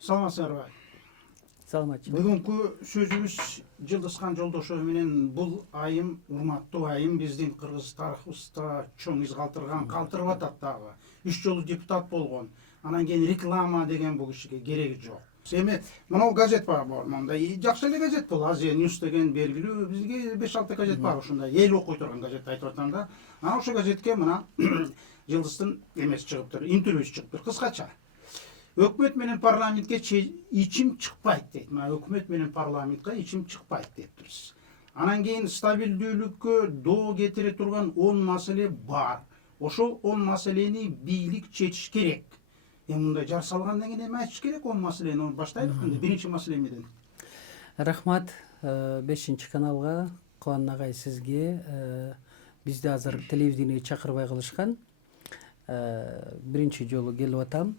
Саламатсыздарбы. Саламатчы. Бүгүнкү сөзүбүз Жылдызхан Жолдошов менен бул айым, урматтуу айым, биздин кыргыз тарыхыбызда чоң из калтырган, калтырып атат дагы. 3 жолу депутат болгон. Анан кийин реклама деген бул кишиге кереги жок. Эми мына газет бар мондай жакшы эле газет бул. Азия Ньюс деген белгилүү бизге 5-6 газет бар ушундай эл окуй турган газет айтып атам да. Анан ошол газетке мына Жылдыздын эмеси чыгыптыр, интервьюсу чыгыптыр кыскача. Өкмөт менен парламентке ичим чыкпайт дейт. Мына өкмөт менен парламентке ичим чыкпайт деп турсуз. Анан кийин стабилдүүлүккө доо кетире турган 10 маселе бар. Ошол 10 маселени бийлик чечиш керек. Эми мындай жар салгандан кийин эме айтыш керек 10 маселени. Баштайлык кандай? Биринчи маселе эмнеден? Рахмат 5 каналга, Кубан агай сизге. Бизди азыр телевидение чакырбай кылышкан. Биринчи жолу келип атам.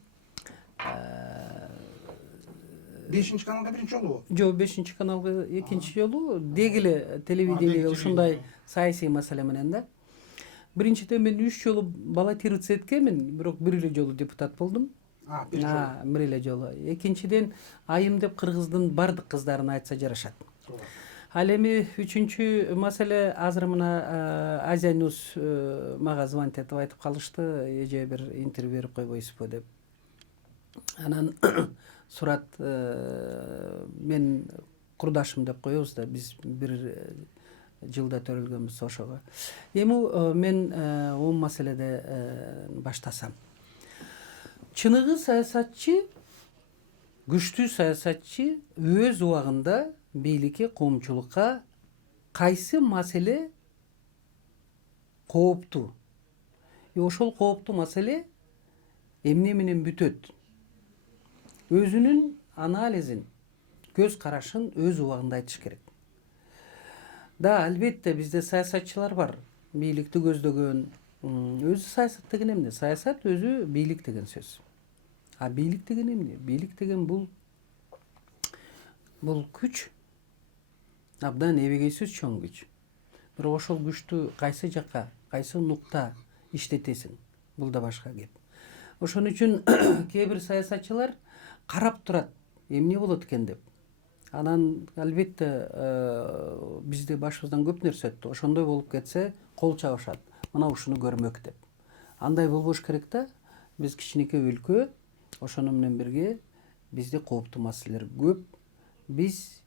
5 каналга биринчи жолу? Жок, 5 каналга экинчи жолу. Деги эле телевидение ушундай саясий маселе менен да. Биринчиден мен 3 жолу баллотироваться эткенмин, бирок бир эле жолу депутат болдум. Бир эле жолу. Экинчиден айым деп кыргыздын бардык кыздарын айтса жарашат. Ал эми 3-чү маселе азыр мына Азия Ньюс мага звонить этип айтып калышты, эже бир интервью берип койбойсузбу деп. Анан сурат мен курдашым деп коебуз да, биз бир жылда төрөлгөнбүз ошого. Эми мен 10 маселеде баштасам. Чыныгы саясатчы, күчтүү саясатчы өз убагында бийликке, коомчулукка кайсы маселе кооптуу? Ошол кооптуу маселе эмне менен бүтөт? Өзүнүн анализин, көз карашын өз убагында айтыш керек. Да, албетте бизде саясатчылар бар, бийликти көздөгөн. Өзү саясат деген эмне? Саясат өзү бийлик деген сөз. А бийлик деген эмне? Бийлик деген бул күч, абдан эбегейсиз чоң күч. Бирок ошол күчтү кайсы жакка, кайсы нукта иштетесиң? Бул да башка кеп. Ошон үчүн кээ бир саясатчылар карап турат, эмне болот экен деп. Анан албетте бизде башыбыздан көп нерсе өттү. Ошондой болуп кетсе, кол чабышат. Мына ушуну көрмөк деп. Андай болбош керек да. Биз кичинекей өлкө, ошону менен бирге бизде кооптуу маселелер көп. Биз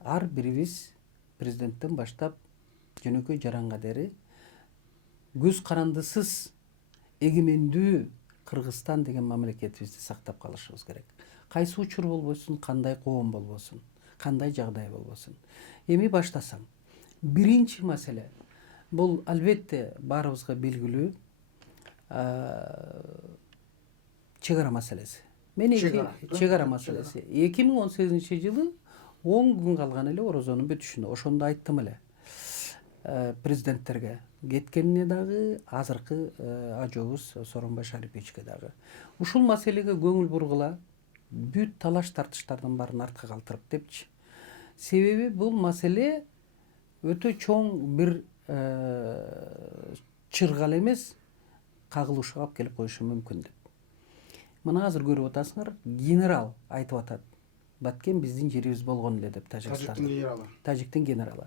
ар бирибиз президенттен баштап жөнөкөй жаранга дери көз карандысыз эгемендүү Кыргызстан деген мамлекетибизди сактап калышыбыз керек. Кайсы учур болбосун, кандай коом болбосун, кандай жагдай болбосун. Эми баштасам. Биринчи маселе бул албетте баарыбызга белгилүү чек ара маселеси. Чек ара маселеси. 2018-жылы 10 күн калган эле орозонун бүтүшүнө. Ошондо айттым эле президенттерге кеткенине дагы, азыркы ажообуз Сооронбай Шариповичке дагы. Ушул маселеге көңүл бургула, бүт талаш тартыштардын баарын артка калтырып депчи. Себеби бул маселе өтө чоң бир чыргал эмес, кагылышууга алып келип коюшу мүмкүн деп. Мына азыр көрүп атасыңар, генерал айтып атат. Баткен биздин жерибиз болгон эле деп Тажиктин генералы.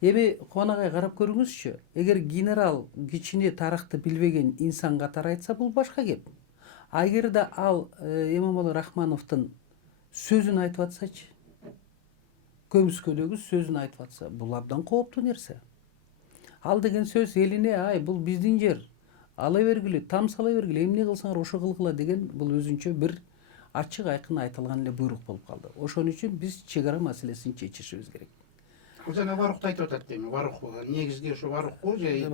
Эми Кубан агай карап көрүңүзчү, эгер генерал кичине тарыхты билбеген инсан катары айтса, бул башка кеп. А эгерде ал Эмомали Рахмановдун сөзүн айтып атсачы, көмүскөдөгү сөзүн айтып атса, бул абдан кооптуу нерсе. Ал деген сөз элине, ай, бул биздин жер, ала бергиле, там сала бергиле, эмне кылсаңар ошо кылгыла деген бул өзүнчө бир ачык айкын айтылган эле буйрук болуп калды. Ошон үчүн биз чек ара маселесин чечишибиз керек. Жана Варухты айтып атат дейм. Варух негизги ошо Варухпу же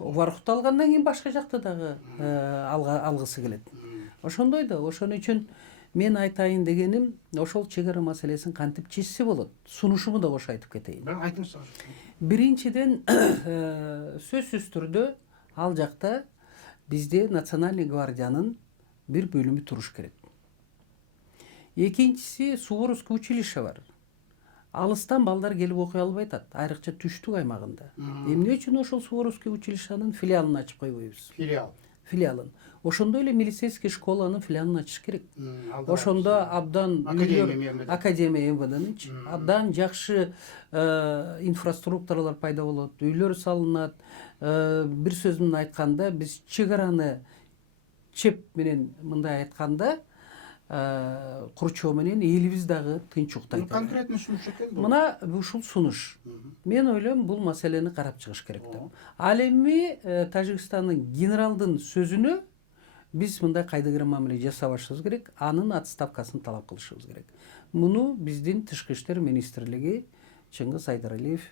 Варухту алгандан кийин башка жакты дагы алгысы келет. Ошондой да. Ошон үчүн мен айтайын дегеним, ошол чек ара маселесин кантип чечсе болот. Сунушуму да кошо айтып кетейин. Айтыңыз. Биринчиден сөзсүз түрдө ал жакта бизде Национальный гвардиянын бир бөлүмү туруш керек. Экинчиси Суворовский училище бар. алыстан балдар келип окуй албай атат, айрыкча түштүк аймагында. Эмне үчүн ошол Суворовский училищенын филиалын ачып койбойбуз? Филиалын. Ошондой эле милицейский школанын филиалын ачыш керек. Ошондо абдан академия МВДнынчы абдан жакшы инфраструктуралар пайда болот, үйлөр салынат. Бир сөз менен айтканда, биз чек араны чеп менен мындай айтканда курчоо менен элибиз дагы тынчуктайт. Конкретный сунуш экен бул. Мына ушул сунуш. Мен ойлойм, бул маселени карап чыгыш керек деп. Ал эми Тажикстандын генералдын сөзүнө биз мындай кайдыгер мамиле жасабашыбыз керек, анын отставкасын талап кылышыбыз керек. Муну биздин Тышкы иштер министрлиги Чыңгыз Айдаралиев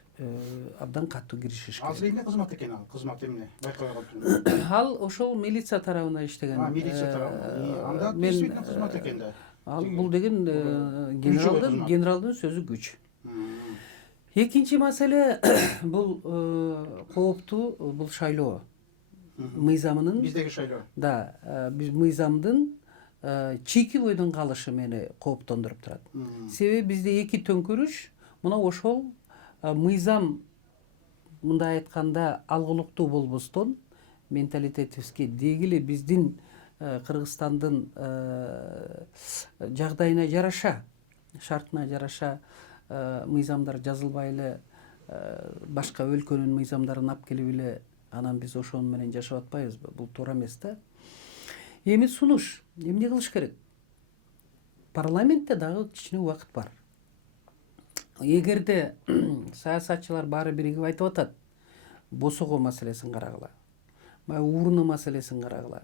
абдан катуу киришиш керек. Азыр эмне кызмат экен ал? Кызмат эмне? Байкабай калдым. Ал ошол милиция тарабына иштеген. Милиция тарабы. Анда действительно кызмат экен да. Ал бул деген генералдын сөзү күч. Экинчи маселе бул кооптуу, бул шайлоо. Мыйзамынын Биздеги шайлоо. Да, биз мыйзамдын чийки бойдон калышы мени кооптондуруп турат. Себеби бизде эки төңкөрүш, мына ошол мыйзам мындай айтканда алгылыктуу болбостон, менталитетибизге деги эле биздин Кыргызстандын жагдайына жараша, шартына жараша мыйзамдар жазылбай эле башка өлкөнүн мыйзамдарын алып келип эле анан биз ошонун менен жашап атпайбызбы? Бул туура эмес да. Эми сунуш эмне кылыш керек? Парламентте дагы кичине убакыт бар. Эгерде саясатчылар баары биригип айтып атат, босого маселесин карагыла, урна маселесин карагыла.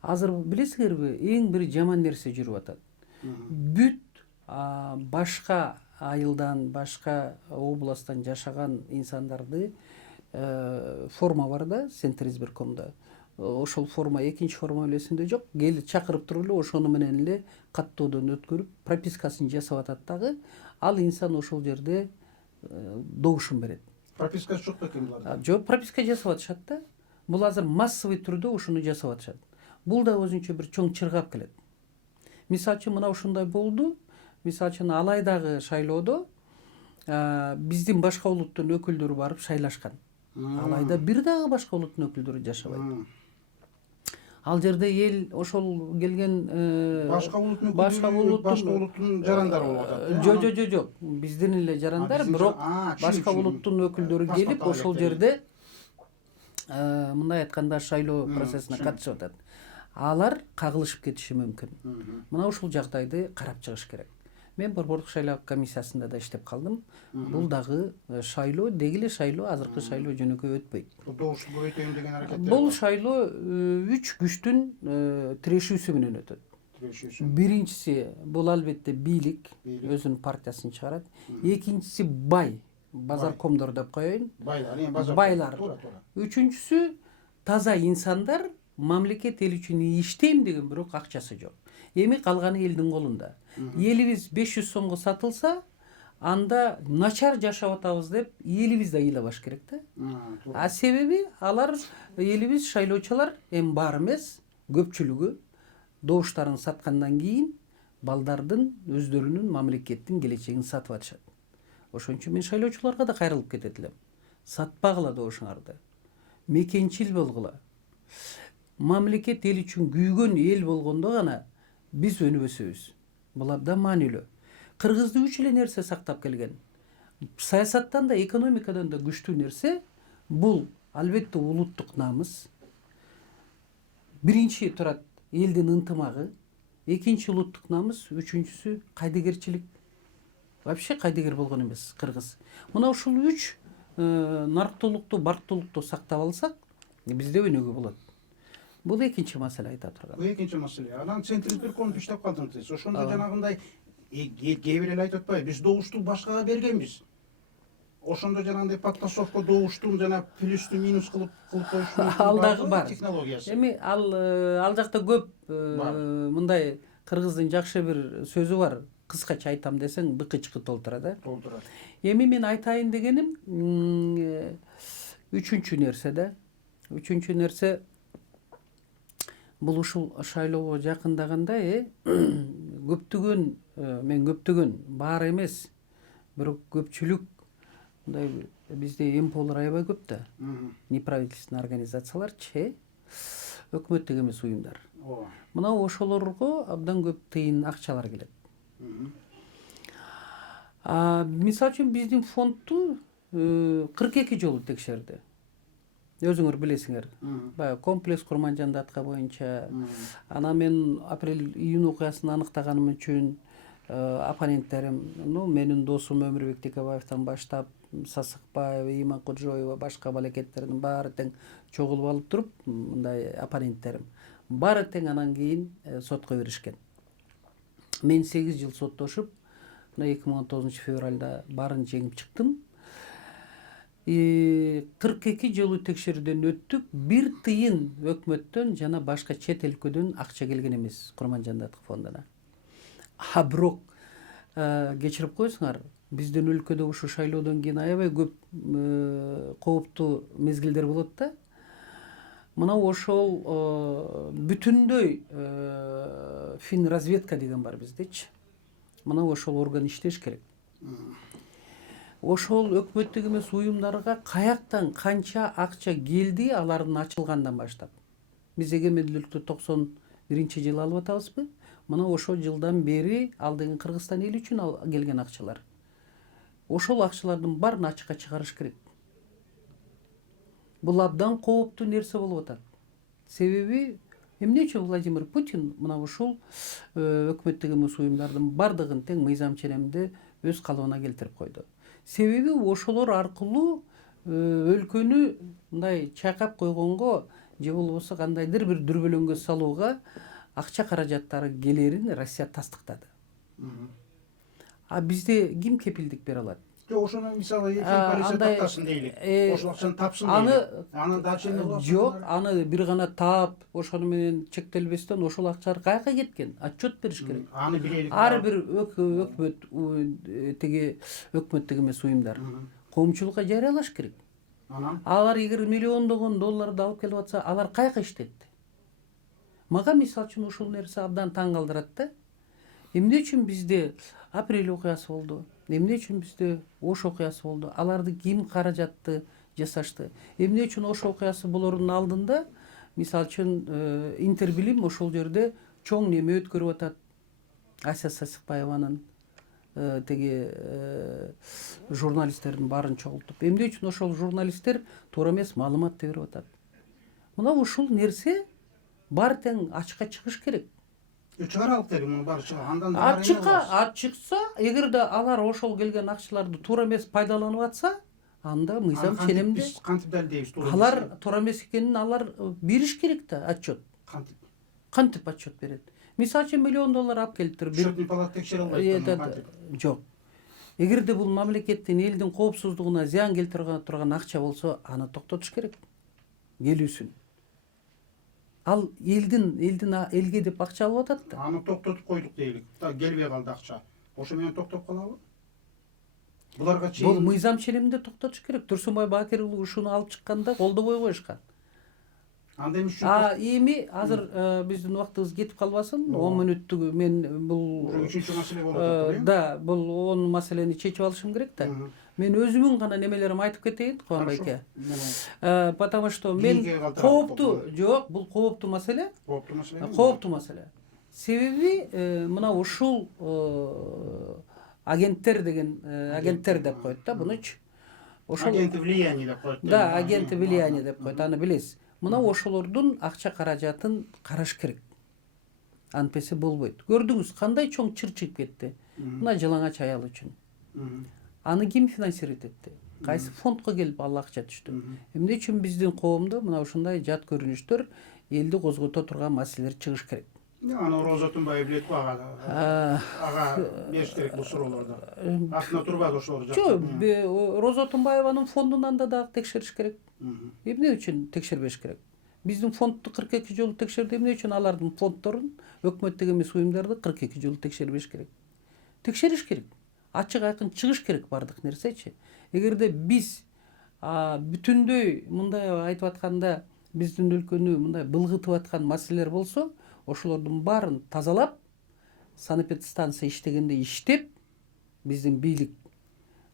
Азыр билесиңерби, эң бир жаман нерсе жүрүп атат. Бүт башка айылдан, башка областтан жашаган инсандарды форма бар да, Центр избиркомдо. Ошол форма, экинчи форма элесинде жок. Келип чакырып туруп эле ошону менен эле каттоодон өткөрүп, пропискасын жасап атат дагы. Ал инсан ошол жерде добушун берет. Пропискасы жок бекен буларда? Жок, прописка жасап атышат да. Бул азыр массовый түрдө ошону жасап атышат. Бул да өзүнчө бир чоң чыргап келет. Мисалы үчүн мына ушундай болду. Мисалы үчүн Алайдагы шайлоодо биздин башка улуттун өкүлдөрү барып шайлашкан. Алайда бир дагы башка улуттун өкүлдөрү жашабайт. Ал жерде эл ошол келген башка улуттун жарандары болуп атат. Жок. Биздин эле жарандар, бирок башка улуттун өкүлдөрү келип ошол жерде мындай айтканда шайлоо процессине катышып атат. Алар кагылышып кетиши мүмкүн. Мына ушул жагдайды карап чыгыш керек. Мен Борбордук шайлоо комиссиясында да иштеп калдым. Бул дагы шайлоо, деги эле шайлоо, азыркы шайлоо жөнөкөй өтпөйт. Добушту көбөйтөйүн деген аракеттер. Бул шайлоо 3 күчтүн тирешүүсү менен өтөт. Биринчиси бул албетте бийлик өзүнүн партиясын чыгарат. Экинчиси бай, базаркомдор деп коеюн. Байлар. Үчүнчүсү таза инсандар, мамлекет эл үчүн иштейм деген бирок акчасы жок. Эми калганы элдин колунда. Элибиз 500 сомго сатылса, анда начар жашап атабыз деп элибиз да ыйлабаш керек да. Себеби алар элибиз шайлоочулар эми бар эмес, көпчүлүгү добуштарын саткандан кийин балдардын өздөрүнүн мамлекеттин келечегин сатып атышат. Ошон үчүн мен шайлоочуларга да кайрылып кетет элем. Сатпагыла добушуңарды. Мекенчил болгула. Мамлекет эл үчүн күйгөн эл болгондо гана биз өнүбөсөбүз. Бул абдан маанилүү. Кыргызды үч эле нерсе сактап келген. Саясаттан да, экономикадан да күчтүү нерсе бул албетте улуттук намыс. Биринчи турат элдин ынтымагы, экинчи улуттук намыс, үчүнчүсү кайдыгерчилик. Вообще кайдыгер болгон эмес кыргыз. Мына ушул үч нарктуулукту, барктуулукту сактап алсак, бизде өнүгүү болот. Бул экинчи маселе айта турган. Бул экинчи маселе. Анан Центр избиркомдо иштеп калдыңыз. Ошондо жанагындай кээ бир эле айтып атпайбы, биз добушту башкага бергенбиз. Ошондо жанагындай подтасовка добуштун жана плюсту минус кылып коюштун ал дагы бар технологиясы. Эми ал жакта көп мындай кыргыздын жакшы бир сөзү бар. Кыскача айтам десең, быкычкы толтура да. Толтурат. Эми мен айтайын дегеним үчүнчү нерсе да. Үчүнчү нерсе бул ушул шайлоого жакындаганда мен көптөгөн баары эмес бирок көпчүлүк мындай бизде МПОлор аябай көп да. Неправительственный организацияларчы, өкмөттүк эмес уюмдар. Ооба. Мына ошолорго абдан көп тыйын акчалар келет. Мисалы үчүн биздин фондду 42 жолу текшерди. Өзүңөр билесиңер. Баягы комплекс Курманжан датка боюнча. Анан мен апрель-июнь окуясын аныктаганым үчүн оппоненттерим, менин досум Өмүрбек Текебаевден баштап, Сасыкбаева, Иман Кожоева, башка балекеттердин баары тең чогулуп алып туруп, мындай оппоненттерим баары тең анан кийин сотко беришкен. Мен 8 жыл соттошуп, 2019 февралда баарын жеңип чыктым. 42 жолу текшерүүдөн өттүк. Бир тыйын өкмөттөн жана башка чет өлкөдөн акча келген эмес Курманжан датка фондуна. Бирок кечирип коесуңар, биздин өлкөдө ушу шайлоодон кийин аябай көп кооптуу мезгилдер болот да. Мына ошол бүтүндөй финразведка деген бар биздечи. Мына ошол орган иштеш керек. Ошол өкмөттүк эмес уюмдарга каяктан канча акча келди алардын ачылгандан баштап. Биз эгемендүүлүктү 91-жылы алып атабызбы? Мына ошол жылдан бери ал деген Кыргызстан эли үчүн келген акчалар. Ошол акчалардын баарын ачыкка чыгарыш керек. Бул абдан кооптуу нерсе болуп атат. Себеби эмне үчүн Владимир Путин мына ушул өкмөттүк эмес уюмдардын бардыгын тең мыйзам ченемде өз калыбына келтирип койду. Себеби ошолор аркылуу өлкөнү мындай чайкап койгонго же болбосо кандайдыр бир дүрбөлөңгө салууга акча каражаттары келерин Россия тастыктады. Бизде ким кепилдик бере алат? Жок, ошону мисалы полиция таптасын дейлик. Ошол акчаны тапсын дейлик. Анын дачаны жок, аны бир гана таап, ошону менен чектелбестен ошол акчалар каяка кеткен? Отчет бериш керек. Аны билелик. Ар бир өкмөт тиги өкмөттүк эмес уюмдар коомчулукка жарыялаш керек. Анан Алар эгер миллиондогон долларды алып келип атса, алар каяка иштетти? Мага мисалы үчүн ушул нерсе абдан таң калтырат да. Эмне үчүн бизде апрель окуясы болду? Эмне үчүн бизде Ош окуясы болду? Аларды ким каражатты жасашты? Эмне үчүн Ош окуясы болордун алдында, мисалы үчүн Интербилим ошол жерде чоң неме өткөрүп атат. Ася Сасыкбаеванын теги журналисттердин баарын чогултуп. Эмне үчүн ошол журналисттер туура эмес маалымат берип атат? Мына ушул нерсе баары тең ачыкка чыгыш керек. чыгара алып деди муну баары чыга. Андан Чыкса, эгерде алар ошол келген акчаларды туура эмес пайдаланып атса, анда мыйзам ченемде кантип далилдейбиз туура? алар туура эмес экенин алар бериш керек да, отчет. Кантип отчет берет? Мисалы үчүн миллион доллар алып келиптир. Счетный палата текшере албайт. Жок. Эгерде бул мамлекеттин, элдин коопсуздугуна зыян келтире турган акча болсо, аны токтотуш керек. Келүүсүн. Ал элге деп акча алып атат да. Аны токтотуп койдук дейлик. Келбей калды акча. Ошо менен токтоп калабы? Буларга чейин Бул мыйзам ченеминде токтотуш керек. Турсунбай Бакир уулу ушуну алып чыкканда колдобой коюшкан. анда эмне үчүн? Эми азыр биздин убактыбыз кетип калбасын. 10 мүнөттүк мен бул үчүнчү маселе болуп атат. да, бул 10 маселени чечип алышым керек да. Мен өзүмүн гана немелеримди айтып кетейин, Кубанбайке. Потому что мен кооптуу, жок, бул кооптуу маселе. Кооптуу маселе. Себеби мына ушул агенттер деген агенттер деп коет да бунучу. Ошол агенты влияния деп коет. Да, агенты влияния деп коет. Аны билесиз. Мына ошолордун акча каражатын караш керек. Антпесе болбойт. Көрдүңүз кандай чоң чыр чыгып кетти. Мына жалаңач аял үчүн. Аны ким финансировать этти? Кайсы фондко келип ал акча түштү? Эмне үчүн биздин коомдо мына ушундай жат көрүнүштөр, элди козгото турган маселелер чыгыш керек? Аны Роза Тунбаев билет го, ага бериш керек бул суроолорду. Артына турбады ошолор жак. Жок, Роза Тунбаеванын фондунан да текшериш керек. Эмне үчүн текшербеш керек? Биздин фондду 42 жолу текшерди, эмне үчүн алардын фонддорун, өкмөттүк эмес уюмдарды 42 жолу текшербеш керек? Текшериш керек. Ачык айкын чыгыш керек бардык нерсечи. Эгерде биз бүтүндөй мындай айтып атканда биздин өлкөнү мындай былгытып аткан маселелер болсо, ошолордун баарын тазалап, санэпидстанция иштегенде иштеп, биздин бийлик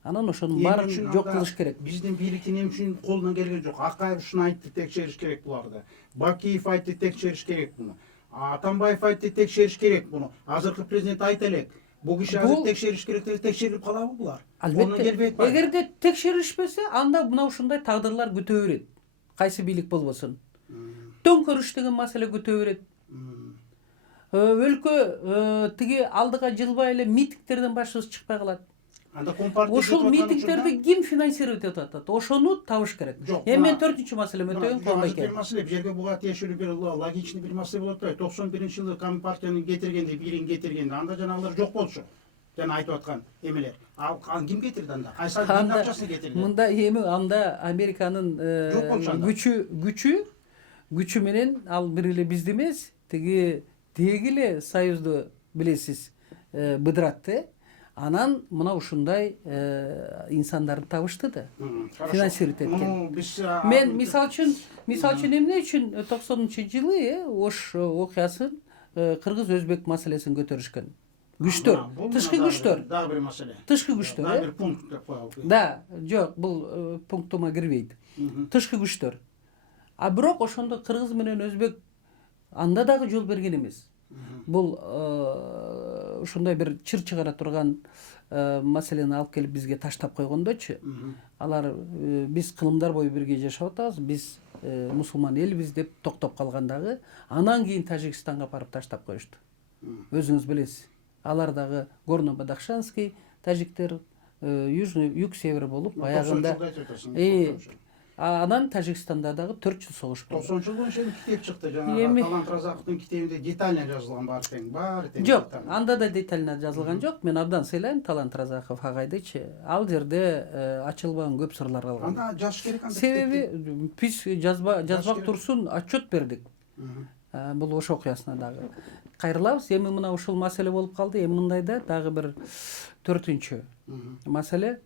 Анан ошонун Эми баарын үчүн жок анда кылыш керек. Биздин бийликтин эми үчүн колунан келген жок. Акаев ушуну айтты, текшериш керек буларды. Бакиев айтты, текшериш керек буну. Атамбаев айтты, текшериш керек буну. Азыркы президент айта элек. Бул киши азыр Бул текшериш керек деп текшерилип калабы булар? Колунан албетте, келбей атпайбы? эгерде текшеришпесе, анда мына ушундай тагдырлар күтө берет. Кайсы бийлик болбосун. Төңкөрүш деген маселе күтө берет. Өлкө тиги алдыга жылбай эле митингтерден башыбыз чыкпай калат. Анда компартия Ошол митингтерди ким финансировать этип атат? Ошону табыш керек. Жок, Эми мен 4-чү маселеме өтөйүн, бир Колбайке. маселе, бир жерге буга тиешелүү бир логичный бир маселе болот да. 91-жылы компартияны кетиргенде, бийлигин кетиргенде, анда жанагылар жок болчу. Жана айтып аткан эмелер. Ал ким кетирди анда? Кайсы кимдин акчасын кетирди? Мында эми анда Американын Жок болчу анда. күчү менен ал бир эле бизди эмес, тиги эле союзду билесиз, быдыратты. Анан мына ушундай инсандарды табышты да. Финансировать эткен. Мен мисал үчүн эмне үчүн 90-жылы Ош окуясын кыргыз өзбек маселесин көтөрүшкөн. Күчтөр, тышкы күчтөр. Дагы бир маселе. Тышкы күчтөр. Дагы бир пункт деп коелу. Да, жок, бул пунктума кирбейт. Тышкы күчтөр. А бирок ошондо кыргыз менен өзбек анда дагы жол берген эмес. Бул ушундай бир чыр чыгара турган маселени алып келип бизге таштап койгондочу. Алар биз кылымдар бою бирге жашап атабыз, биз мусулман элбиз деп токтоп калгандагы, анан кийин Тажикстанга апарып таштап коюшту. Өзүңүз билесиз. Алар дагы Горно-Бадахшанский тажиктер, юг-север болуп баягында. Анан Тажикстанда дагы 4 жыл согуш болду. 90 жылдан ошол китеп чыкты, жанагы Талант Разаковдун китебинде детально жазылган баары тең. Жок, анда да детально жазылган жок. Мен абдан сыйлайм Талант Разаков агайдычы. Ал жерде ачылбаган көп сырлар калган. Анда жазыш керек анда. Себеби биз жазбак турсун отчет бердик. Бул Ош окуясына дагы. Кайрылабыз. Эми мына ушул маселе болуп калды. Эми мындайда дагы бир 4-чү маселе.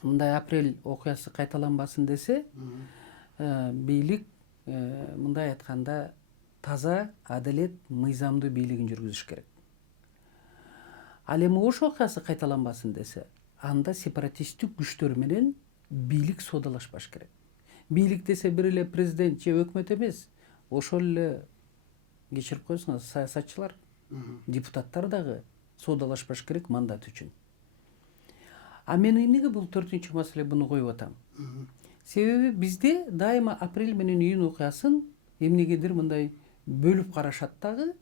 Мындай апрель окуясы кайталанбасын десе, бийлик мындай айтканда таза, адилет, мыйзамдуу бийлигин жүргүзүш керек. Ал эми Ош окуясы кайталанбасын десе, анда сепаратисттик күчтөр менен бийлик соодалашпаш керек. Бийлик десе бир эле президент же өкмөт эмес, ошол эле кечирип коесуңуз, саясатчылар, депутаттар дагы соодалашпаш керек мандат үчүн. А мен эмнеге бул 4-чү маселе буну коюп атам? Себеби бизде дайыма апрель менен июнь окуясын эмнегедир мындай бөлүп карашат дагы,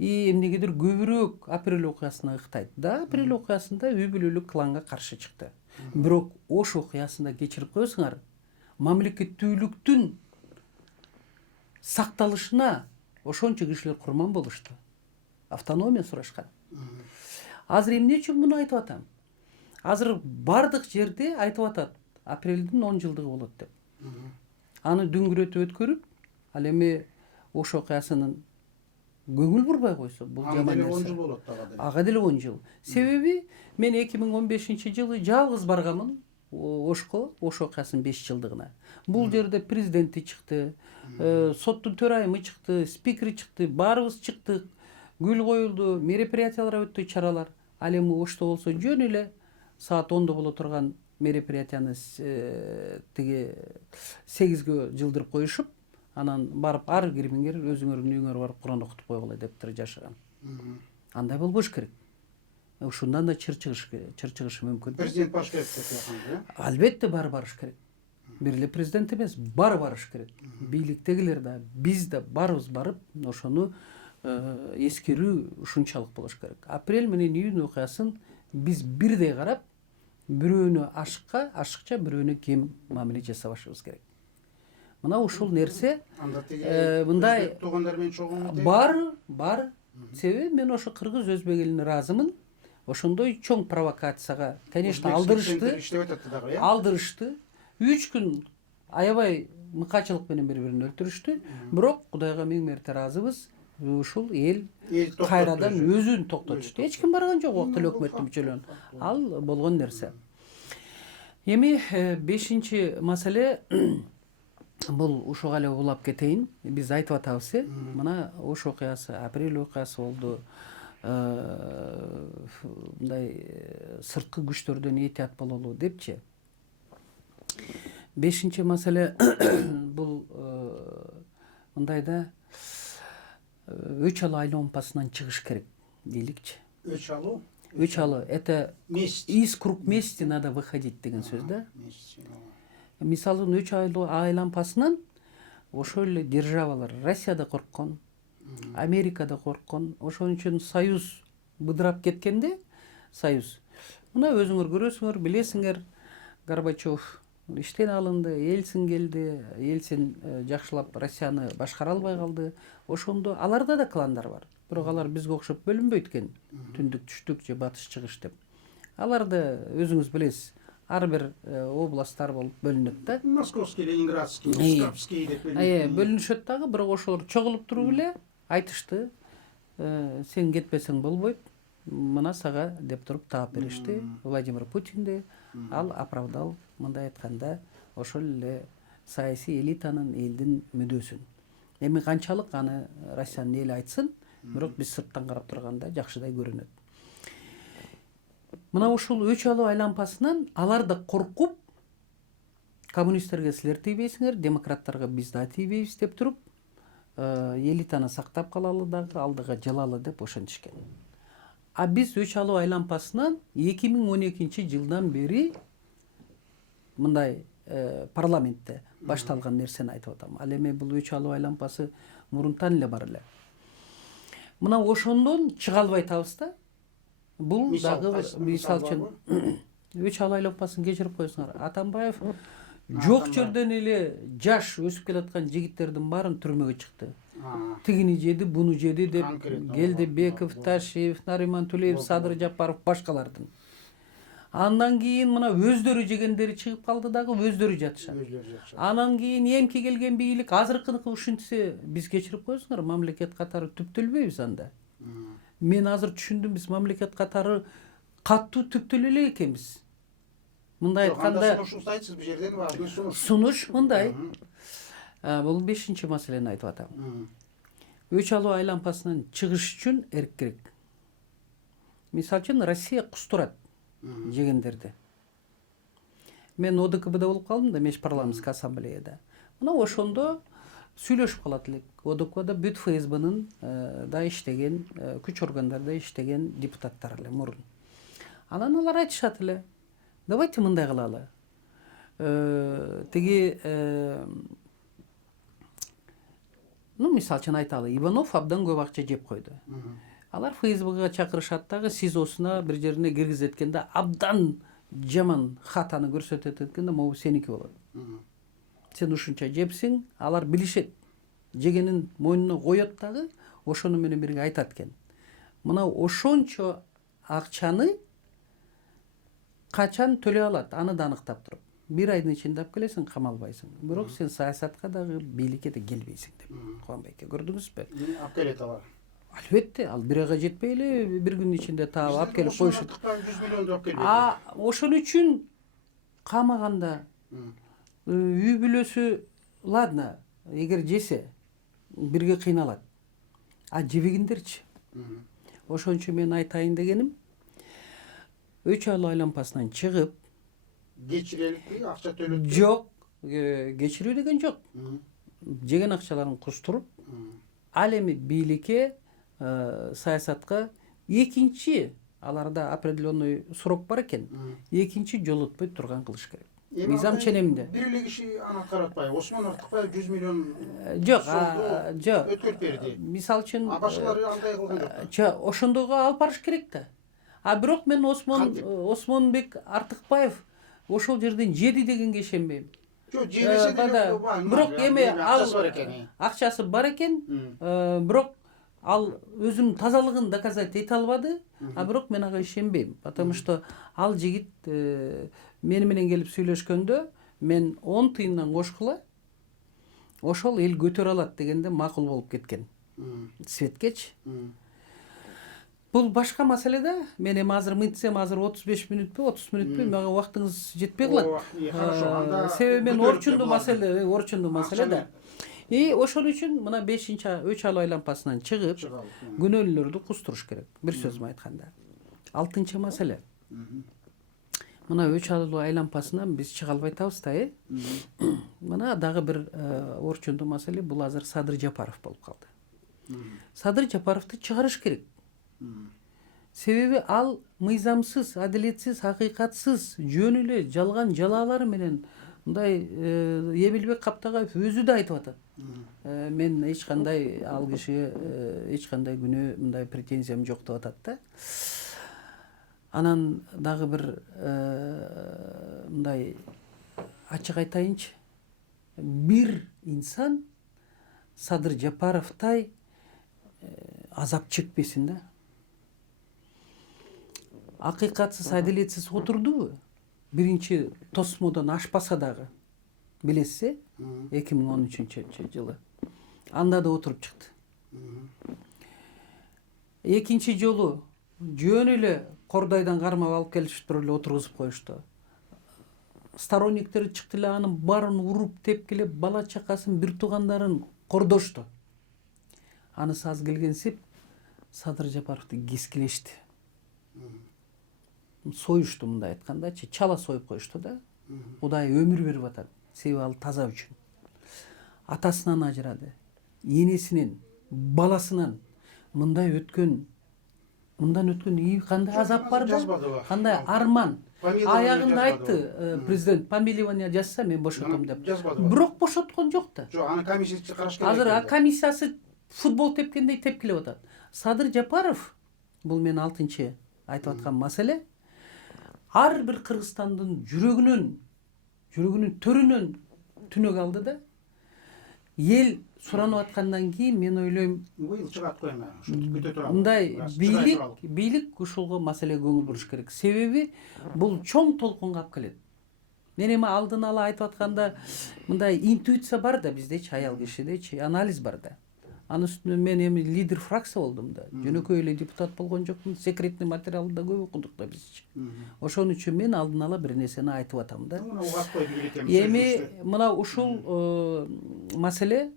эмнегедир көбүрөөк апрель окуясына ыктайт. Да, апрель окуясында үй бүлөлүк кланга каршы чыкты. Бирок Ош окуясында кечирип коесуңар, мамлекеттүүлүктүн сакталышына ошончо кишилер курман болушту. Автономия сурашкан. Азыр эмне үчүн муну айтып атам? Азыр бардык жерде айтып атат, апрелдин 10 жылдыгы болот деп. Аны дүңгүрөтүп өткөрүп, ал эми Ош окуясынын көңүл бурбай койсо, бул жаман нерсе. 10 жыл болот дагы. Ага деле 10 жыл. Себеби мен 2015-жылы жалгыз барганмын Ошко, Ош окуясынын 5 жылдыгына. Бул жерде президенти чыкты, соттун төрайымы чыкты, спикери чыкты, баарыбыз чыктык, гүл коюлду, мероприятиялар өттү, чаралар. Ал эми Ошто болсо жөн эле саат 10-да боло турган мероприятияны тиги 8-ге жылдырып коюшуп, анан барып ар кирмиңер өзүңөрдүн үйүңөргө барып Куран окутуп койгула дептир жашаган. Андай болбош керек. Ушундан да чыр чыгышы мүмкүн. Президент баш керек деп атканда, Албетте баары барыш керек. Бир эле президент эмес, баары барыш керек. Бийликтегилер да, биз да баарыбыз барып, ошону эскерүү ушунчалык болуш керек. Апрель менен июнь окуясын биз бирдей карап, бирөөнү ашыкча, бирөөнү кем мамиле жасабашыбыз керек. Мына ушул нерсе мындай туугандар менен чогуу бар. Себеби мен ошо кыргыз өзбек элине ыраазымын. Ошондой чоң провокацияга, конечно, алдырышты. 3 күн аябай мыкачылык менен бири-бирин өлтүрүштү. Бирок Кудайга миң мерте ыраазыбыз. Ушул эл кайрадан өзүн токтотушту. Эч ким барган жок ок эле өкмөттүн мүчөлөрүн. Ал болгон нерсе. Эми 5-чи маселе бул ушуга эле улап кетейин. Биз айтып атабыз, мына Ош окуясы, апрель окуясы болду. мындай сырткы күчтөрдөн этият бололу депчи. Бешинчи маселе бул мындай да өч алуу айланмасынан чыгыш керек дейликчи. Өч алуу? Өч алуу это Месяц. из круг мести надо выходить деген сөз да. Мисалы өч алуу айланмасынан ошол эле державалар Россияда корккон, Америкада корккон, ошон үчүн Союз быдырап кеткенде, Союз. Мына өзүңөр көрөсүңөр, билесиңер, Горбачев иштен алынды, Ельцин келди, Ельцин жакшылап Россияны башкара албай калды. Ошондо аларда да кландар бар. Бирок алар бизге окшоп бөлүнбөйт экен. Түндүк, түштүк же батыш, чыгыш деп. Аларды өзүңүз билесиз, ар бир областтар болуп бөлүнөт да. Московский, Ленинградский, Псковский деп бөлүнүшөт дагы, бирок ошолор чогулуп туруп эле айтышты. Сен кетпесең болбойт. Мына сага деп туруп таап беришти. Владимир Путинди ал оправдал, мындай айтканда, ошол эле саясий элитанын, элдин мүдөөсүн. Эми канчалык аны Россиянын эли айтсын, бирок биз сырттан карап турганда жакшыдай көрүнөт. Мына ушул өч алуу айланмасынан алар да коркуп, коммунисттерге силер тийбейсиңер, демократтарга биз да тийбейбиз деп туруп, элитаны сактап калалы дагы, алдыга жылалы деп ошентишкен. А биз өч алуу айланмасынан 2012 жылдан бери мындай парламентте башталган нерсени айтып атам. Ал эми бул өч алуу айланмасы мурунтан эле бар эле. Мына ошондон чыга албай атабыз да. Бул дагы мисал үчүн өч алуу айланмасын кечирип коесуңар. Атамбаев жок жерден эле жаш өсүп келаткан жигиттердин баарын түрмөгө чыкты. Тигини жеди, буну жеди деп Келдебеков, Ташиев, Нариман Тулеев, Садыр Жапаров башкалардын. Андан кийин мына өздөрү жегендери чыгып калды дагы, өздөрү жатышат. Анан кийин эмки келген бийлик азыркыныкы ушинтсе биз кечирип коесуңар, мамлекет катары түптөлбөйбүз анда. Мен азыр түшүндүм, биз мамлекет катары катуу түптөлө элек экенбиз. Мындай айтканда сунушубузду айтсыз, бул жерден важный сунуш. Сунуш мындай. Бул бешинчи маселени айтып атам. Өч алуу айланмасынан чыгыш үчүн эрк керек. Мисалы үчүн Россия кустурат жегендерди. Мен ОДКБда болуп калдым да, Межпарламенттик ассамблеяда. Мына ошондо сүйлөшүп калат элек. ОДКБда бүт ФСБнын да иштеген, күч органдарда иштеген депутаттар эле мурун. Анан алар айтышат эле. Давайте мындай кылалы. Тиги мисалы үчүн айталы, Иванов абдан көп акча жеп койду. Алар ФСБга чакырышат дагы, СИЗОсуна бир жерине киргизет эткенде абдан жаман хатаны көрсөтөт эткенде, могу сеники болот. Сен ушунча жепсиң, алар билишет. Жегенин мойнуна коет дагы, ошону менен бирге айтат экен. Мына ошончо акчаны качан төлөй алат, аны да аныктап туруп. Бир айдын ичинде алып келесиң, камалбайсың. Бирок сен саясатка дагы, бийликке да келбейсиң деп. Кубанбекке көрдүңүзбү? Алып келет алар. Албетте, ал бир айга жетпей эле бир күнүн ичинде таап алып келип коюшат. 100 миллионду алып келбейт. Ошон үчүн камаганда үй бүлөсү, ладно, эгер жесе бирге кыйналат. А жебегиндерчи? Ошон үчүн мен айтайын дегеним, өч алуу айланмасынан чыгып, кечиреликпи, акча төлөп? Жок, кечирүү деген жок. Жеген акчаларын кустуруп, ал эми бийликке, саясатка экинчи, аларда определенный срок бар экен, экинчи жол өтпөй турган кылыш керек. Мыйзам ченеминде. Бир эле киши аны аткарып атпайбы? Осмон Артыкбаев 100 миллион жок, жок өткөрүп берди. Мисалы үчүн башкалары андай кылган жок. Ошондого алып барыш керек да. Бирок мен Осмонбек Артыкбаев ошол жерден жеди дегенге ишенбейм. Жок, жебесе деле, бирок эми ал акчасы бар экен, бирок ал өзүнүн тазалыгын доказать эте албады, бирок мен ага ишенбейм, потому что ал жигит мени менен келип сүйлөшкөндө мен 10 тыйындан кошкула ошол эл көтөрө алат дегенде макул болуп кеткен. Светкечи. Бул башка маселе да. Мен эми азыр мынтсем, азыр 35 мүнөтпү, 30 мүнөтпү, мага убактыңыз жетпей калат. Хорошо, анда себеби мен орчундуу маселе да. Ошон үчүн мына 3 alo айлампасынан чыгып күнөөлөрдү кустуруш керек. Бир сөз менен айтканда. 6 маселе. Мына 3 alo айлампасынан биз чыга албай атабыз да, Мына дагы бир орчундуу маселе, бул азыр Садыр Жапаров болуп калды. Садыр Жапаровду чыгарыш керек. Себеби ал мыйзамсыз, адилетсиз, акыйкатсыз, жөн эле жалган жалаалар менен мындай Эбилбек Каптагаев өзү да айтып атат. Мен эч кандай ал кишиге эч кандай күнөө мындай претензиям жок деп атат да. Анан дагы бир мындай ачык айтайынчы, бир инсан Садыр Жапаровтай азап чекпесин да. Акыйкатсыз, адилетсиз отурдубу? Биринчи тосмодон ашпаса дагы, билесиз, 2013-жылы. Анда да отуруп чыкты. Экинчи жолу жөн эле Кордойдон кармап алып келишип туруп эле отургузуп коюшту. Сторонниктери чыкты эле, анын баарын уруп, тепкилеп, бала чакасын, бир туугандарын кордошту. Анысы аз келгенсип Садыр Жапаровду кескилешти. Союшту, мындай айткандачы, чала союп коюшту да. Кудай өмүр берип атат. Себеби ал таза үчүн. Атасынан ажырады, энесинен, баласынан мындан өткөн кандай азап бар да, кандай арман. Аягында айтты президент, помилование жазса мен бошотом деп. Бирок бошоткон жок да. Жок, аны комиссиясы караш керек. Азыр комиссиясы футбол тепкендей тепкилеп атат. Садыр Жапаров, бул мен 6 айтып аткан маселе, ар бир Кыргызстандын жүрөгүнүн төрүнөн түнөк алды да. Эл суранып аткандан кийин мен ойлойм, быйыл чыгат коем, күтө турабыз. Мындай бийлик ушулга маселеге көңүл буруш керек. Себеби бул чоң толкунга алып келет. Мен эми алдын ала айтып атканда мындай интуиция бар да биздечи, аял кишидечи, анализ бар да. Анын үстүнө мен эми лидер фракция болдум да. Жөнөкөй эле депутат болгон жокмун, секретный материалды да көп окудук да бизчи. Ошон үчүн мен алдын ала бир нерсени айтып атам да. Эми мына ушул маселе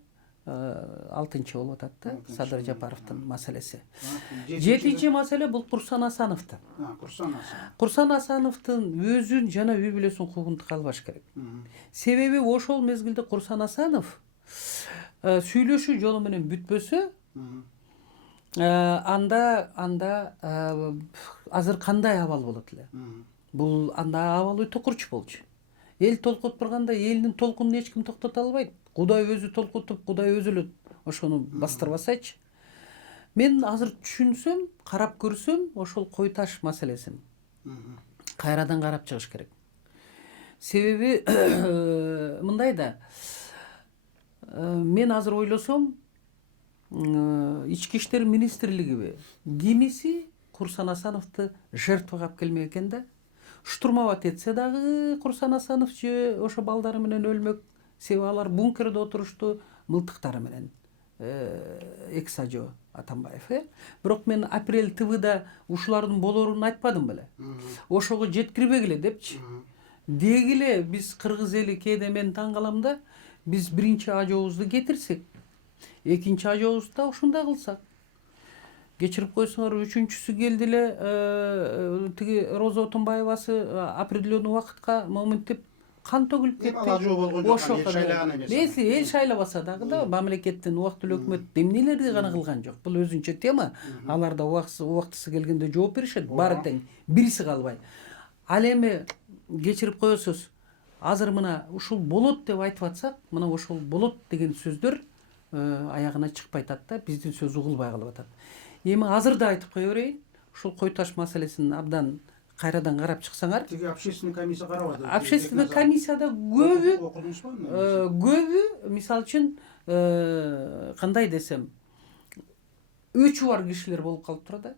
6 болуп атат да, Садыр Жапаровдун маселеси. 7 маселе бул Курсан Асановду. Курсан Асановдун өзүн жана үй бүлөсүн куугунтукка албаш керек. Себеби ошол мезгилде Курсан Асанов сүйлөшүү жолу менен бүтпөсө, анда азыр кандай абал болот эле? Бул анда абал өтө курч болчу. Эл толкутуп турганда элдин толкунун эч ким токтото албайт. Кудай өзү толкутуп, Кудай өзү эле ошону бастырбасайчы. Мен азыр түшүнсөм, карап көрсөм, ошол кой таш маселесин кайрадан карап чыгыш керек. Себеби мындай да, мен азыр ойлосом, Ички иштер министрлигиби, кимиси Курсан Асановду жертвага алып келмек экен да. Штурмовать этсе дагы Курсан Асанов же ошо балдары менен өлмөк. Себеби алар бункерде отурушту мылтыктары менен. Эксажо Атамбаев, Бирок мен Апрель ТВда ушулардын болоорун айтпадым беле. Ошого жеткирбегиле депчи. Дегиле биз кыргыз эли кээде мен таң калам да, биз биринчи ажообузду кетирсек, экинчи ажообузду да ушундай кылсак. Кечирип койсоңор, үчүнчүсү келди эле, тиги Роза Отунбаевасы определенный убакытка моменттеп кан төгүлүп кетти. Ошо эл шайлабаса дагы да, мамлекеттин убактылуу өкмөт эмнелерди гана кылган жок. Бул өзүнчө тема. Алар да убактысы келгенде жооп беришет, баары тең, бириси калбай. Ал эми кечирип коесуз, азыр мына ушул болот деп айтып атсак, мына ошол болот деген сөздөр аягына чыкпай атат да, биздин сөз угулбай калып атат. Эми азыр да айтып кое берейин, ушул кой таш маселесин абдан кайрадан карап чыксаңар. Тиги общественный комиссия карабады. Общественный комиссияда көбү, мисалы үчүн, кандай десем, өчү бар кишилер болуп калып турат.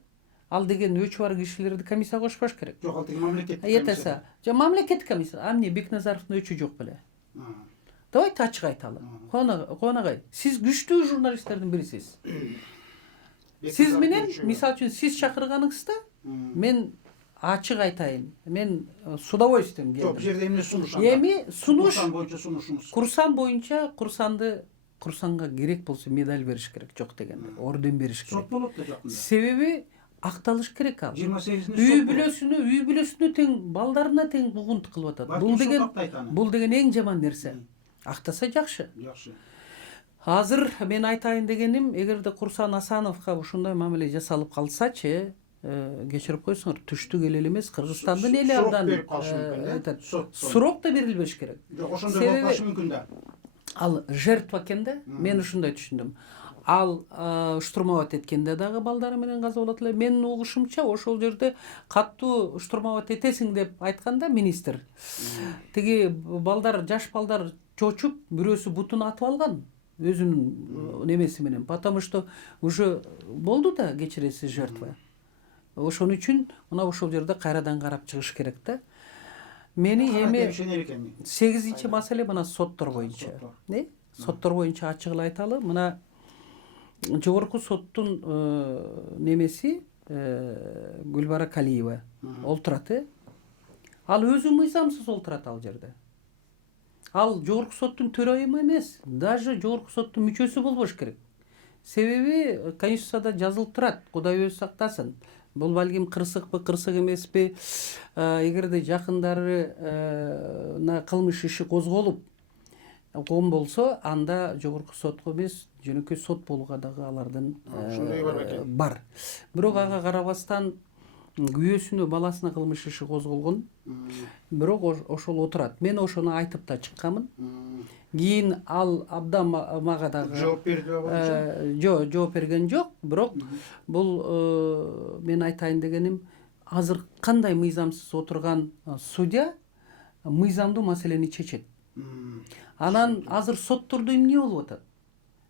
Ал деген өчү бар кишилерди комиссияга кошпош керек. Жок, ал тиги мамлекеттик комиссия. Мамлекеттик комиссия. А эмне Бекназаровдун өчү жок беле? Давайте ачык айталы. Кубанагай, сиз күчтүү журналисттердин бирисиз. Сиз менен, мисалы үчүн, сиз чакырганыңызда мен ачык айтайын. Мен с удовольствием келдим. Жок, бу жерде эмне сунуш? Эми сунуш. Курсан боюнча сунушуңуз. Курсан боюнча Курсанды курсанга керек болсо медаль бериш керек, жок дегенде орден бериш керек. Сот болот да жакында. Себеби акталыш керек ал. 28-синде Үй бүлөсүнө тең, балдарына тең бугунт кылып атат. Бул деген эң жаман нерсе. Актаса жакшы. Жакшы. Азыр мен айтайын дегеним, эгерде Курсан Асановго ушундай мамиле жасалып калсачы, кечирип койсуңар, түштүк эл эмес, Кыргызстандын эли абдан сурок да берилбеш керек. Жок, ошондой болуп калышы мүмкүн да. Ал жертва экен да, мен ушундай түшүндүм. Ал штурмовать эткенде дагы балдары менен каза болот эле. Менин угушумча ошол жерде каттуу штурмовать этесиң деп айтканда министр, тиги балдар, жаш балдар чочуп, бирөөсү бутун атып алган өзүнүн немеси менен, потому что уже болду да кечиресиз жертва. Ошон үчүн мына ошол жерде кайрадан карап чыгыш керек да. Мени эми 8-чи маселе мына соттор боюнча. Соттор боюнча ачык эле айталы, мына жогорку соттун немеси Гүлбара Калиева олтурат. Ал өзү мыйзамсыз олтурат ал жерде. Ал жогорку соттун төрайымы эмес, даже жогорку соттун мүчөсү болбош керек. Себеби Конституцияда жазылып турат, Кудай өзү сактасын. Бул балким кырсыкпы, кырсык эмеспи, эгерде жакындарына кылмыш иши козголуп болсо, анда жогорку сотко эмес, жөнөкөй сот болууга дагы алардын бар. Бирок ага карабастан күйөөсүнө, баласына кылмыш иши козголгон. Бирок ошол отурат. Мен ошону айтып да чыкканмын. Кийин ал абдан мага дагы жооп берди. Жок, жооп берген жок, бирок бул мен айтайын дегеним, азыр кандай мыйзамсыз отурган судья мыйзамдуу маселени чечет. Анан азыр соттордо эмне болуп атат?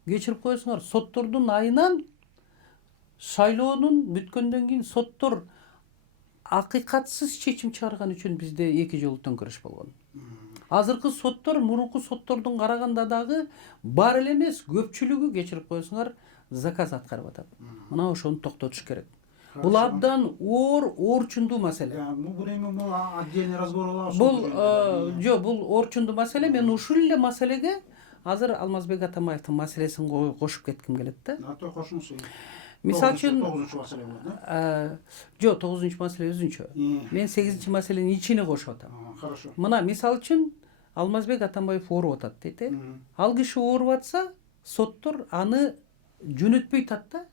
Кечирип коесуңар, соттордун айынан шайлоонун бүткөндөн кийин соттор акыйкатсыз чечим чыгарган үчүн бизде 2 жолу төңкөрүш болгон. Азыркы соттор мурунку соттордун караганда дагы бар эле эмес, көпчүлүгү кечирип коесуңар заказ аткарып атат. Мына ошону токтотуш керек. Бул абдан орчундуу маселе. Бул эми отдельный разговор алабыз. Жок, бул орчундуу маселе. Мен ушул эле маселеге азыр Алмазбек Атамбаевдин маселесин кошуп кетким келет да. Кошуңуз. Мисалы үчүн 9-чу маселе болот, жок, 9-чу маселе өзүнчө. Мен 8-чи маселенин ичине кошуп атам. Хорошо. Мына мисалы үчүн Алмазбек Атамбаев ооруп атат дейт. Ал киши ооруп атса, соттор аны жөнөтпөй атат да.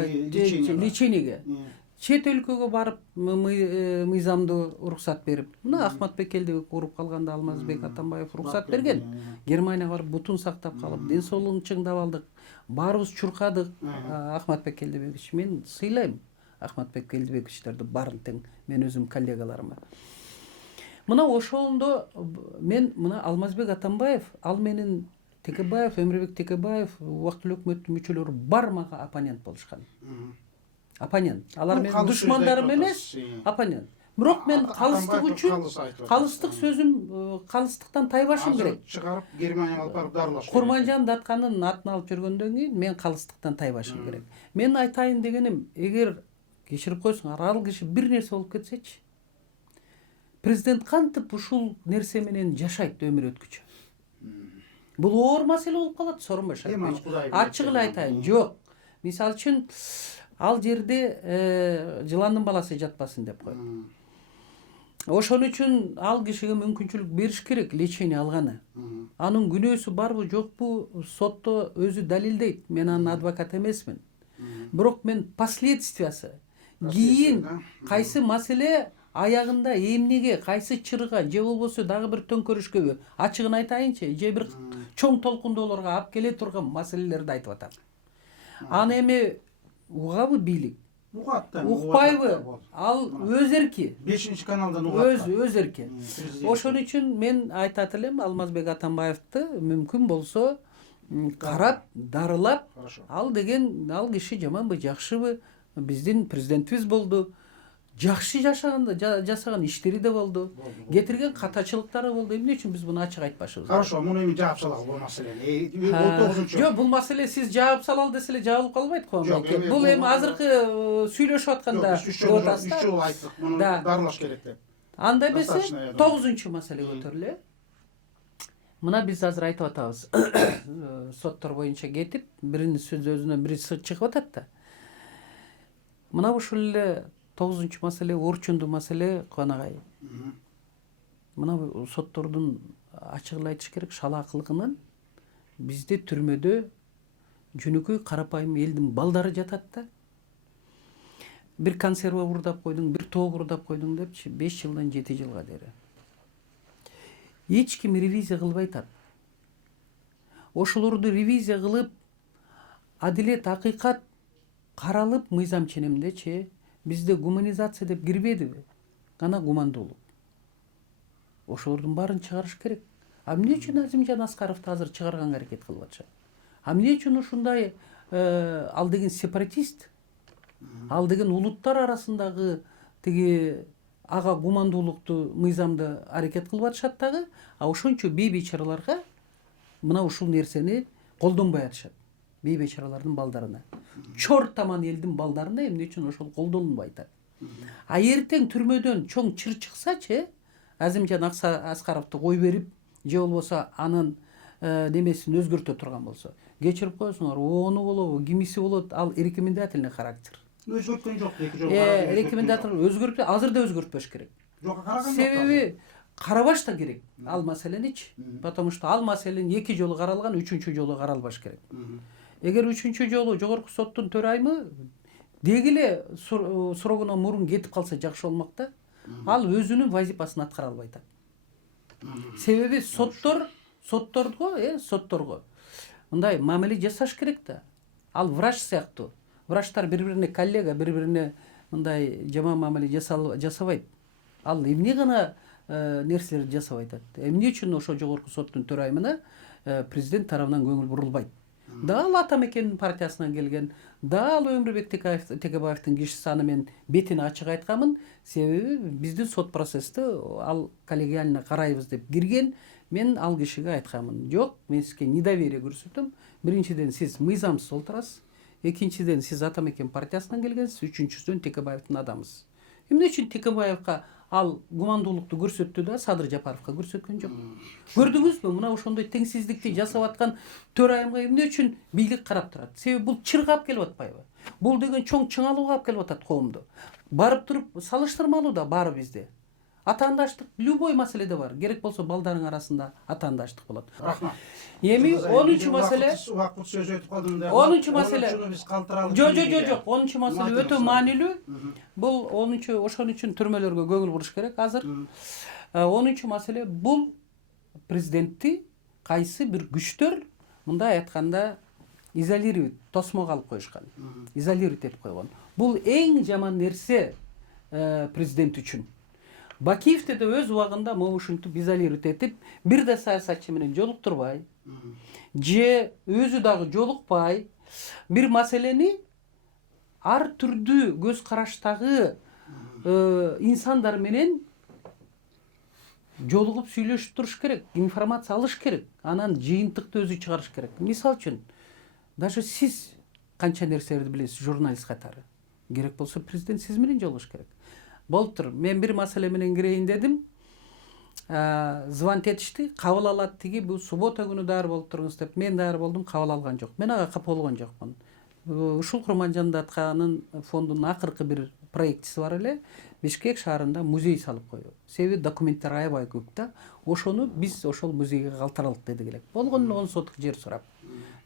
Лечениеге. Чет өлкөгө барып мыйзамдуу уруксат берип, мына Ахматбек Келдибек ооруп калганда Алмазбек Атамбаев уруксат берген. Германияга барып бутун сактап калып, ден соолугун чыңдап алдык. Баарыбыз чуркадык Ахматбек Келдибекович. Мен сыйлайм Ахматбек Келдибековичтерди баарын тең, мен өзүм коллегаларыма. Мына ошондо мен мына Алмазбек Атамбаев, ал менен Текебаев, Эмирбек Текебаев, убактылуу өкмөттүн мүчөлөрү бар мага оппонент болушкан. Оппонент. Алар менин душмандарым эмес, оппонент. Бирок мен калыстык үчүн, калыстык сөзүм, калыстыктан тайбашым керек. Чыгарып Германияга алып барып дарылаш. Курманжан Датканын атын алып жүргөндөн кийин мен калыстыктан тайбашым керек. Мен айтайын дегеним, эгер кечирип койсуңар, ал киши бир нерсе болуп кетсечи, президент кантип ушул нерсе менен жашайт өмүр өткүчү? Бул оор маселе болуп калат, Сооронбай Шарипович. Ачык эле айтайын, жок. Мисалы үчүн ал жерде жыландын баласы жатпасын деп коет. Ошон үчүн ал кишиге мүмкүнчүлүк бериш керек лечение алганы. Анын күнөөсү барбы жокпу сотто өзү далилдейт. Мен анын адвокаты эмесмин. Бирок мен последствиясы кийин кайсы маселе аягында эмнеге, кайсы чырга же болбосо дагы бир төңкөрүшкөбү, ачыгын айтайынчы, же бир чоң толкундоолорго алып келе турган маселелерди айтып атам. Аны эми угабы бийлик? Угат да. Укпайбы? Ал өз эрки. 5-чи каналдан угат. Өз эрки. Ошон үчүн мен айтат элем Алмазбек Атамбаевди мүмкүн болсо карап, дарылап, ал деген ал киши жаманбы, жакшыбы, биздин президентибиз болду. Жакшы жасаган иштери да болду. Кетирген катачылыктары болду. Эмне үчүн биз буну ачык айтпашыбыз? Хорошо, муну эми жаап салалы бул маселени. 9-чу. Жок, бул маселе сиз жаап салалы деселе жабылып калбайт го. Бул эми азыркы сүйлөшүп атканда 3 жолу айттык, муну дарылаш керек деп. Анда эмесе 9-чу маселе көтөрүлө. Мына биз азыр айтып атабыз. Соттор боюнча кетип, биринин сөзүнөн бири чыгып атат да. Мына ушул эле 9-маселе, орчундуу маселе Кубанагай. Мына соттордун ачык эле айтыш керек, шалаакылыгынан бизде түрмөдө жөнөкөй карапайым элдин балдары жатат да. Бир консерва урдап койдуң, бир тоок урдап койдуң депчи 5 жылдан 7 жылга дейт. Эч ким ревизия кылбай атат. Ошолорду ревизия кылып, адилет, акыйкат каралып, мыйзам ченемдечи бизде гуманизация деп кирбедиби? Гана гумандуулук. Ошолордун баарын чыгарыш керек. А эмне үчүн Азимжан Аскаровду азыр чыгарганга аракет кылып атышат? А эмне үчүн ушундай ал деген сепаратист, ал деген улуттар арасындагы тиги ага гумандуулукту, мыйзамды аракет кылып атышат дагы, а ошончо бейбечараларга мына ушул нерсени колдонбой атышат. Бейбечаралардын балдарына. Чор таман элдин балдарына эмне үчүн ошол колдонбой атат? А эртең түрмөдөн чоң чыр чыксачы, Азимжан Аскаровду кой берип, же болбосо анын немесин өзгөртө турган болсо, кечирип коесуңар, ону болобу, кимиси болот, ал рекомендательный характер. Өзгөрткөн жок, эки жолу. Рекомендательный өзгөртпө, азыр да өзгөртпөш керек. Жок, караган жок. Себеби карабаш да керек ал маселеничи, потому что ал маселени 2 жолу каралган, 3-чү жолу каралбаш керек. Эгер 3-чү жолу жогорку соттун төрайымы деги эле срогунан мурун кетип калса жакшы болмок да. Ал өзүнүн вазипасын аткара албай атат. Себеби сотторго мындай мамиле жасаш керек да. Ал врач сыяктуу. Врачтар бири-бирине коллега, бири-бирине мындай жаман мамиле жасабайт. Ал эмне гана нерселерди жасабай атат. Эмне үчүн ошо жогорку соттун төрайымына президент тарабынан көңүл бурулбайт? Да ал ата мекендин партиясынан келген, да ал Өмүрбек Текебаевдин кишиси, аны мен бетине ачык айтканмын. Себеби биздин сот процессти ал коллегиально карайбыз деп кирген. Мен ал кишиге айтканмын. Жок, мен сизге недоверие көрсөтөм. Биринчиден сиз мыйзамсыз отурасыз. Экинчиден сиз ата мекен партиясынан келгенсиз. Үчүнчүсүдөн Текебаевдин адамысыз. Эмне үчүн Текебаевга ал гумандуулукту көрсөттү да Садыр Жапаровго көрсөткөн жок? Көрдүңүзбү? Мына ошондой теңсиздикти жасап аткан төрайымга эмне үчүн бийлик карап турат? Себеби бул чыргап келип атпайбы? Бул деген чоң чыңалууга алып келип атат коомду. Барып туруп салыштырмалуу да баары бизде. Атаандаштык любой маселеде бар. Керек болсо балдарың арасында атаандаштык болот. Рахмат. Эми 10-чу маселе. Убакыт сөз өтүп калдым да. 10-чу маселе. 10-чуну биз калтыралы. Жок. 10-чу маселе өтө маанилүү. Бул 10-чу, ошон үчүн түрмөлөргө көңүл буруш керек азыр. 10-чу маселе бул президентти кайсы бир күчтөр мындай айтканда изолировать, тосмого алып коюшкан. Изолировать этип койгон. Бул эң жаман нерсе президент үчүн. Бакиевди да өз убагында могу ушинтип изолировать этип, бир да саясатчы менен жолуктурбай, же өзү дагы жолукпай, бир маселени ар түрдүү көз караштагы инсандар менен жолугуп сүйлөшүп туруш керек, информация алыш керек, анан жыйынтыкты өзү чыгарыш керек. Мисал үчүн, даже сиз канча нерселерди билесиз журналист катары. Керек болсо президент сиз менен жолугуш керек. Болуптур, мен бир маселе менен кирейин дедим. Звонить этишти, кабыл алат тиги, бул суббота күнү даяр болуп туруңуз деп. Мен даяр болдум, кабыл алган жок. Мен ага капа болгон жокмун. Ушул Курманжан Датканын фондунун акыркы бир проектиси бар эле. Бишкек шаарында музей салып коюу. Себеби документтер аябай көп да. Ошону биз ошол музейге калтыралык дедик элек. Болгону 10 соток жер сурап.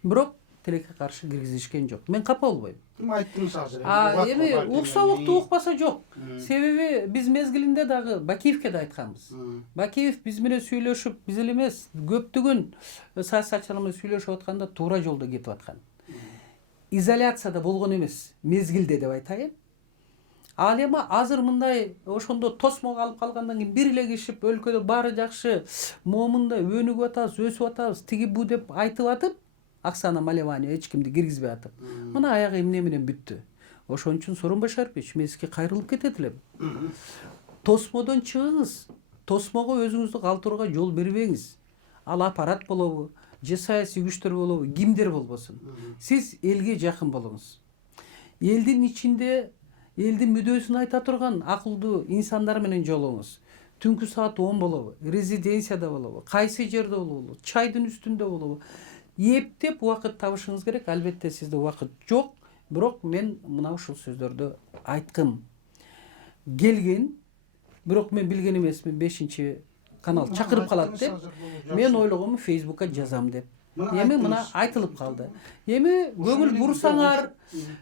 Бирок тилекке каршы киргизишкен жок. Мен капа болбойм. Ким айттыңыз азыр? Эми уксоолукту укпаса жок. Себеби биз мезгилинде дагы Бакиевке да айтканбыз. Бакиев биз менен сүйлөшүп, биз эле эмес, көптөгөн саясатчылар менен сүйлөшүп атканда туура жолдо кетип аткан. Изоляцияда болгон эмес, мезгилде деп айтайын. Ал эми азыр мындай ошондо тосмого алып калгандан кийин бир эле кишип өлкөдө баары жакшы, момундай өнүгүп атабыз, өсүп атабыз, тиги бу деп айтып атып, Оксана Малевани эч кимди киргизбей атып. Мына аягы эмне менен бүттү. Ошон үчүн Сооронбай Шарипович, мен сизге кайрылып кетет элем. Тосмодон чыгыңыз. Тосмого өзүңүздү калтырууга жол бербеңиз. Ал аппарат болобу, же саясий күчтөр болобу, кимдер болбосун. Сиз элге жакын болуңуз. Элдин ичинде элдин мүдөөсүн айта турган акылдуу инсандар менен жолугуңуз. түнкү саат 10 болобу, резиденцияда болобу, кайсы жерде болобу, чайдын үстүндө болобу, эптеп убакыт табышыңыз керек. Албетте сизде убакыт жок, бирок мен мына ушул сөздөрдү айткым келген. Бирок мен билген эмесмин 5 канал чакырып калат деп. Мен ойлогом Facebookка жазам деп. Эми мына айтылып калды. Эми көңүл бурсаңар,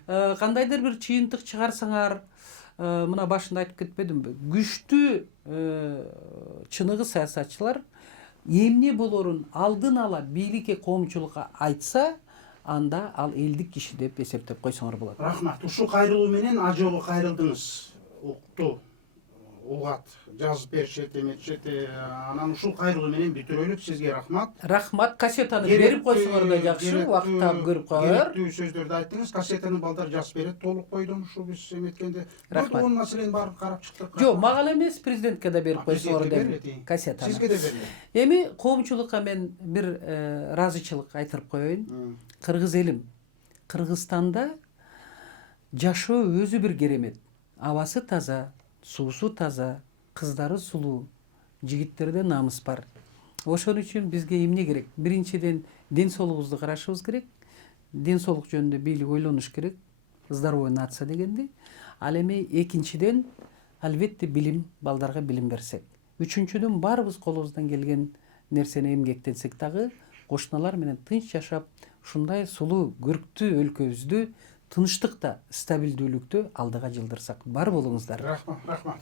кандайдыр бир чыйынтык чыгарсаңар, мына башында айтып кетпедимби? Күчтүү чыныгы саясатчылар эмне болорун алдын ала бийликке, коомчулукка айтса, анда ал элдик киши деп эсептеп койсоңор болот. Рахмат. Ушул кайрылуу менен ажоого кайрылдыңыз. Укту, угат, жазып беришет, эметишет. Анан ушул кайрылуу менен бүтүрөлүк. Сизге рахмат. Рахмат, кассетаны берип койсоңор да жакшы, убакыт таап көрүп коёр. Керектүү сөздөрдү айттыңыз. Кассетаны балдар жазып берет толук бойдон ушул биз эметкенде. Рахмат. Бул маселени баарын карап чыктык. Жок, мага эле эмес, президентке да берип койсоңор деп кассетаны. Сизге да берилет. Эми коомчулукка мен бир ыраазычылык айтырып коеюн. Кыргыз элим, Кыргызстанда жашоо өзү бир керемет. Абасы таза, суусу таза, кыздары сулуу, жигиттерде намыс бар. Ошон үчүн бизге эмне керек? Биринчиден ден соолугубузду карашыбыз керек. Ден соолук жөнүндө бийлик ойлонуш керек. Здоровая нация дегенди. Ал эми экинчиден албетте билим, балдарга билим берсек. Үчүнчүдөн баарыбыз колубуздан келген нерсени эмгектенсек дагы кошуналар менен тынч жашап, ушундай сулуу, көрктүү өлкөбүздү тынчтыкта, стабилдүүлүктө алдыга жылдырсак. Бар болуңуздар. Рахмат.